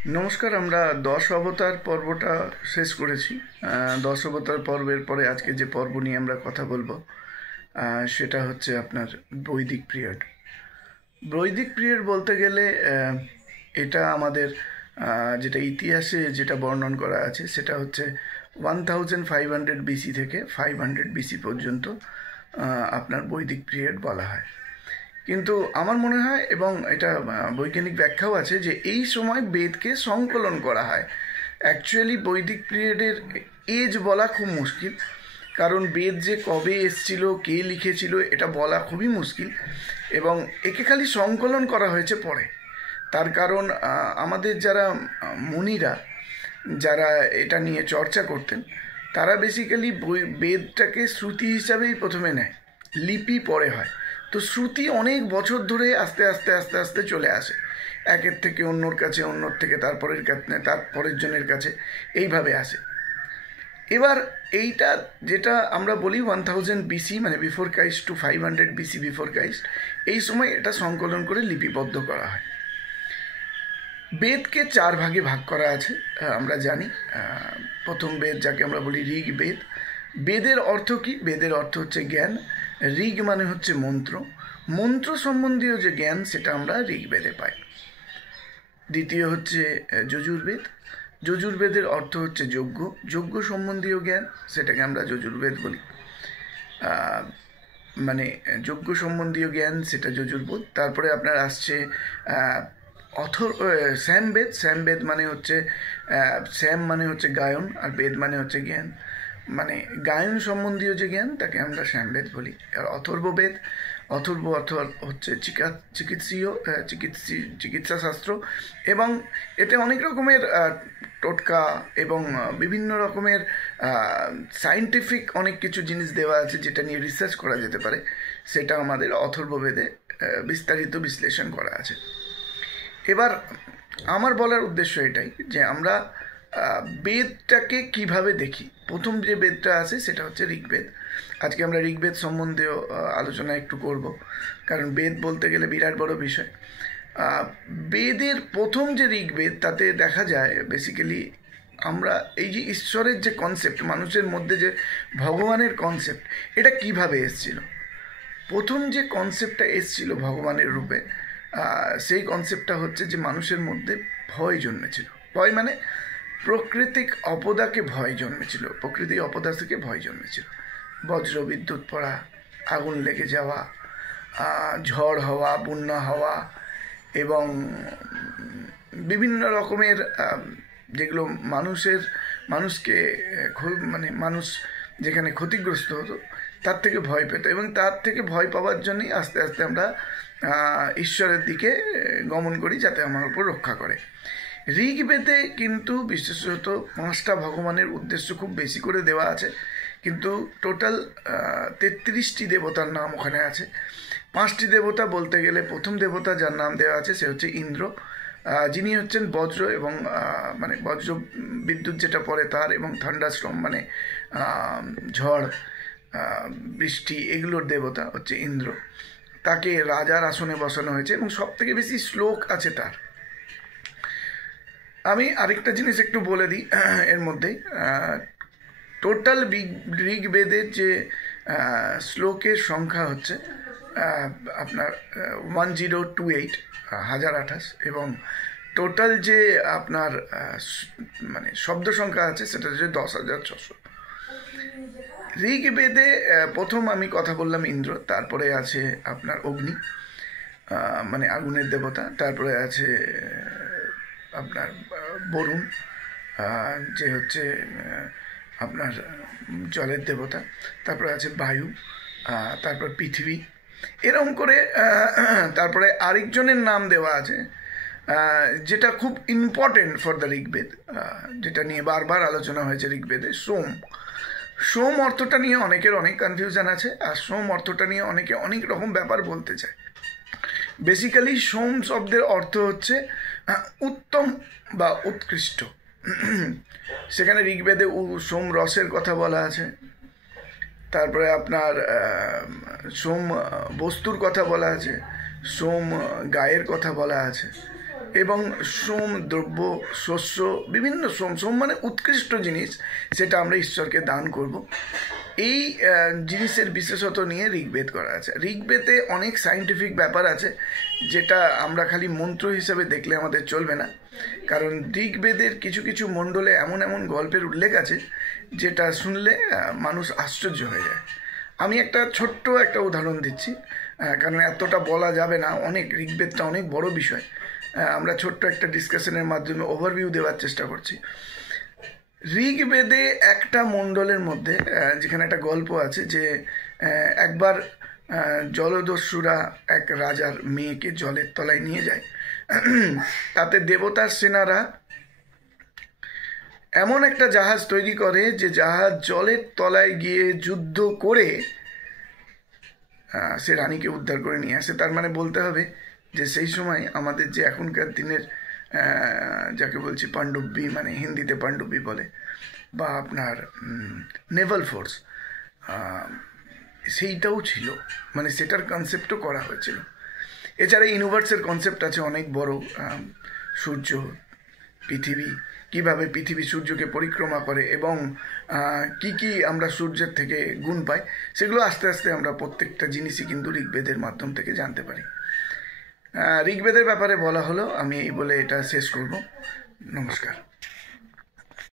নমস্কার। আমরা 10 অবতার পর্বটা শেষ করেছি। 10 অবতার পর্বের পরে আজকে যে পর্ব নিয়ে আমরা কথা বলবো সেটা হচ্ছে আপনার বৈদিক পিরিয়ড। বৈদিক পিরিয়ড বলতে গেলে এটা আমাদের যেটা ইতিহাসে যেটা বর্ণন করা আছে সেটা হচ্ছে 1500 বিসি থেকে 500 বিসি পর্যন্ত আপনার বৈদিক পিরিয়ড বলা হয়। কিন্তু আমার মনে হয়, এবং এটা বৈজ্ঞানিক ব্যাখ্যাও আছে, যে এই সময় বেদকে সংকলন করা হয়। অ্যাকচুয়ালি বৈদিক পিরিয়ডের এজ বলা খুব মুশকিল, কারণ বেদ যে কবে এসছিল, কে লিখেছিল, এটা বলা খুবই মুশকিল, এবং একে খালি সংকলন করা হয়েছে পরে। তার কারণ আমাদের যারা মুনিরা, যারা এটা নিয়ে চর্চা করতেন, তারা বেসিক্যালি বেদটাকে শ্রুতি হিসাবেই প্রথমে নেয়, লিপি পরে হয়। তো শ্রুতি অনেক বছর ধরে আস্তে আস্তে আস্তে আস্তে চলে আসে, একের থেকে অন্যর কাছে, অন্যর থেকে তারপরের কাছে, তারপরের জনের কাছে, এইভাবে আসে। এবার এইটা যেটা আমরা বলি 1000 বিসি, মানে before Christ to 500 BC before Christ, এই সময় এটা সংকলন করে লিপিবদ্ধ করা হয়। বেদকে 4 ভাগে ভাগ করা আছে, আমরা জানি। প্রথম বেদ, যাকে আমরা বলি ঋগ বেদ। বেদের অর্থ কি? বেদের অর্থ হচ্ছে জ্ঞান। ঋগ মানে হচ্ছে মন্ত্র। মন্ত্র সম্বন্ধীয় যে জ্ঞান, সেটা আমরা ঋগ্বেদে পাই। দ্বিতীয় হচ্ছে যজুর্বেদ। যজুর্বেদের অর্থ হচ্ছে যজ্ঞ। যজ্ঞ সম্বন্ধীয় জ্ঞান, সেটাকে আমরা যজুর্বেদ বলি। মানে যজ্ঞ সম্বন্ধীয় জ্ঞান, সেটা যজুর্বেদ। তারপরে আপনার আসছে শ্যামবেদ। শ্যামবেদ মানে হচ্ছে, শ্যাম মানে হচ্ছে গায়ন, আর বেদ মানে হচ্ছে জ্ঞান। মানে গায়ন সম্বন্ধীয় যে জ্ঞান, তাকে আমরা শ্যামবেদ বলি। আর অথর্ববেদ, অথর্ব অর্থ হচ্ছে চিকিৎসা শাস্ত্র, এবং এতে অনেক রকমের টোটকা এবং বিভিন্ন রকমের সায়েন্টিফিক অনেক কিছু জিনিস দেওয়া আছে, যেটা নিয়ে রিসার্চ করা যেতে পারে। সেটা আমাদের অথর্ববেদে বিস্তারিত বিশ্লেষণ করা আছে। এবার আমার বলার উদ্দেশ্য এটাই, যে আমরা বেদটাকে কিভাবে দেখি। প্রথম যে বেদটা আছে সেটা হচ্ছে ঋগ্বেদ। আজকে আমরা ঋগ্বেদ সম্বন্ধেও আলোচনা একটু করব, কারণ বেদ বলতে গেলে বিরাট বড় বিষয়। বেদের প্রথম যে ঋগ্বেদ, তাতে দেখা যায় বেসিক্যালি আমরা এই যে ঈশ্বরের যে কনসেপ্ট, মানুষের মধ্যে যে ভগবানের কনসেপ্ট, এটা কিভাবে এসেছিল। প্রথম যে কনসেপ্টটা এসেছিল ভগবানের রূপে, সেই কনসেপ্টটা হচ্ছে যে মানুষের মধ্যে ভয় জন্মেছিল। ভয় মানে প্রাকৃতিক অপদাকে ভয় জন্মেছিল, প্রকৃতি অপদা থেকে ভয় জন্মেছিল। বজ্র বিদ্যুৎ পড়া, আগুন লেগে যাওয়া, ঝড় হওয়া, বন্যা হওয়া, এবং বিভিন্ন রকমের যেগুলো মানুষকে মানে মানুষ যেখানে ক্ষতিগ্রস্ত হতো, তার থেকে ভয় পেত, এবং তার থেকে ভয় পাওয়ার জন্যই আস্তে আস্তে আমরা ঈশ্বরের দিকে গমন করি, যাতে আমার উপর রক্ষা করে। ঋগ্বেদে কিন্তু বিশেষত 5টা ভগবানের উদ্দেশ্য খুব বেশি করে দেওয়া আছে, কিন্তু টোটাল 33টি দেবতার নাম ওখানে আছে। 5টি দেবতা বলতে গেলে, প্রথম দেবতা যার নাম দেওয়া আছে সে হচ্ছে ইন্দ্র, যিনি হচ্ছেন বজ্র এবং মানে বজ্র বিদ্যুৎ যেটা পড়ে তার, এবং থান্ডারস্টর্ম মানে ঝড়, বৃষ্টি, এগুলোর দেবতা হচ্ছে ইন্দ্র। তাকে রাজার আসনে বসানো হয়েছে, এবং সব থেকে বেশি শ্লোক আছে তার। আমি আরেকটা জিনিস একটু বলে দিই এর মধ্যেই। টোটাল ঋগ্বেদের যে শ্লোকের সংখ্যা হচ্ছে আপনার 1028, 1028, এবং টোটাল যে আপনার মানে শব্দ সংখ্যা আছে সেটা হচ্ছে 10,600। ঋগ্বেদে প্রথম আমি কথা বললাম ইন্দ্র, তারপরে আছে আপনার অগ্নি, মানে আগুনের দেবতা, তারপরে আছে আপনার বরুণ, যে হচ্ছে আপনার জলের দেবতা, তারপরে আছে বায়ু, তারপর পৃথিবী, এরকম করে। তারপরে আরেকজনের নাম দেওয়া আছে, যেটা খুব ইম্পর্টেন্ট ফর দ্য ঋগ্বেদ, যেটা নিয়ে বারবার আলোচনা হয়েছে ঋগ্বেদে, সোম। সোম অর্থটা নিয়ে অনেকের অনেক কনফিউশন আছে, আর সোম অর্থটা নিয়ে অনেকে অনেক রকম ব্যাপার বলতে চায়। বেসিক্যালি সোম শব্দের অর্থ হচ্ছে উত্তম বা উৎকৃষ্ট। সেখানে ঋগ্বেদে সোম রসের কথা বলা আছে, তারপরে আপনার সোম বস্তুর কথা বলা আছে, সোম গায়ের কথা বলা আছে, এবং সোম দ্রব্য, শস্য, বিভিন্ন সোম, সোম মানে উৎকৃষ্ট জিনিস, সেটা আমরা ঈশ্বরকে দান করব। এই জিনিসের বিশেষত নিয়ে ঋগ্বেদ করা আছে। ঋগ্বেদে অনেক সায়েন্টিফিক ব্যাপার আছে, যেটা আমরা খালি মন্ত্র হিসেবে দেখলে আমাদের চলবে না, কারণ ঋগ্বেদের কিছু কিছু মণ্ডলে এমন এমন গল্পের উল্লেখ আছে যেটা শুনলে মানুষ আশ্চর্য হয়ে যায়। আমি একটা ছোট্ট একটা উদাহরণ দিচ্ছি, কারণ এতটা বলা যাবে না, অনেক ঋগ্বেদটা অনেক বড় বিষয়। আমরা ছোট্ট একটা ডিসকাশনের মাধ্যমে ওভারভিউ দেওয়ার চেষ্টা করছি। ঋগ্বেদে একটা মণ্ডলের মধ্যে যেখানে একটা গল্প আছে যে একবার জলদস্যুরা এক রাজার মেয়েকে জলের তলায় নিয়ে যায়। তাতে দেবতার সেনারা এমন একটা জাহাজ তৈরি করে যে জাহাজ জলের তলায় গিয়ে যুদ্ধ করে সে রানীকে উদ্ধার করে নিয়ে আসে। তার মানে বলতে হবে যে সেই সময় আমাদের যে এখনকার দিনের যাকে বলছি পাণ্ডুবি, মানে হিন্দিতে পাণ্ডুবি বলে, বা আপনার নেভাল ফোর্স, সেইটাও ছিল, মানে সেটার কনসেপ্টও করা হয়েছিল। এছাড়া ইউনিভার্সের কনসেপ্ট আছে অনেক বড়, সূর্য, পৃথিবী, কিভাবে পৃথিবী সূর্যকে পরিক্রমা করে এবং কি কি আমরা সূর্যের থেকে গুণ পাই, সেগুলো আস্তে আস্তে আমরা প্রত্যেকটা জিনিসই কিন্তু ঋগ্বেদের মাধ্যম থেকে জানতে পারি। ঋগ্বেদের ব্যাপারে বলা হলো, আমি এই বলে এটা শেষ করব। নমস্কার।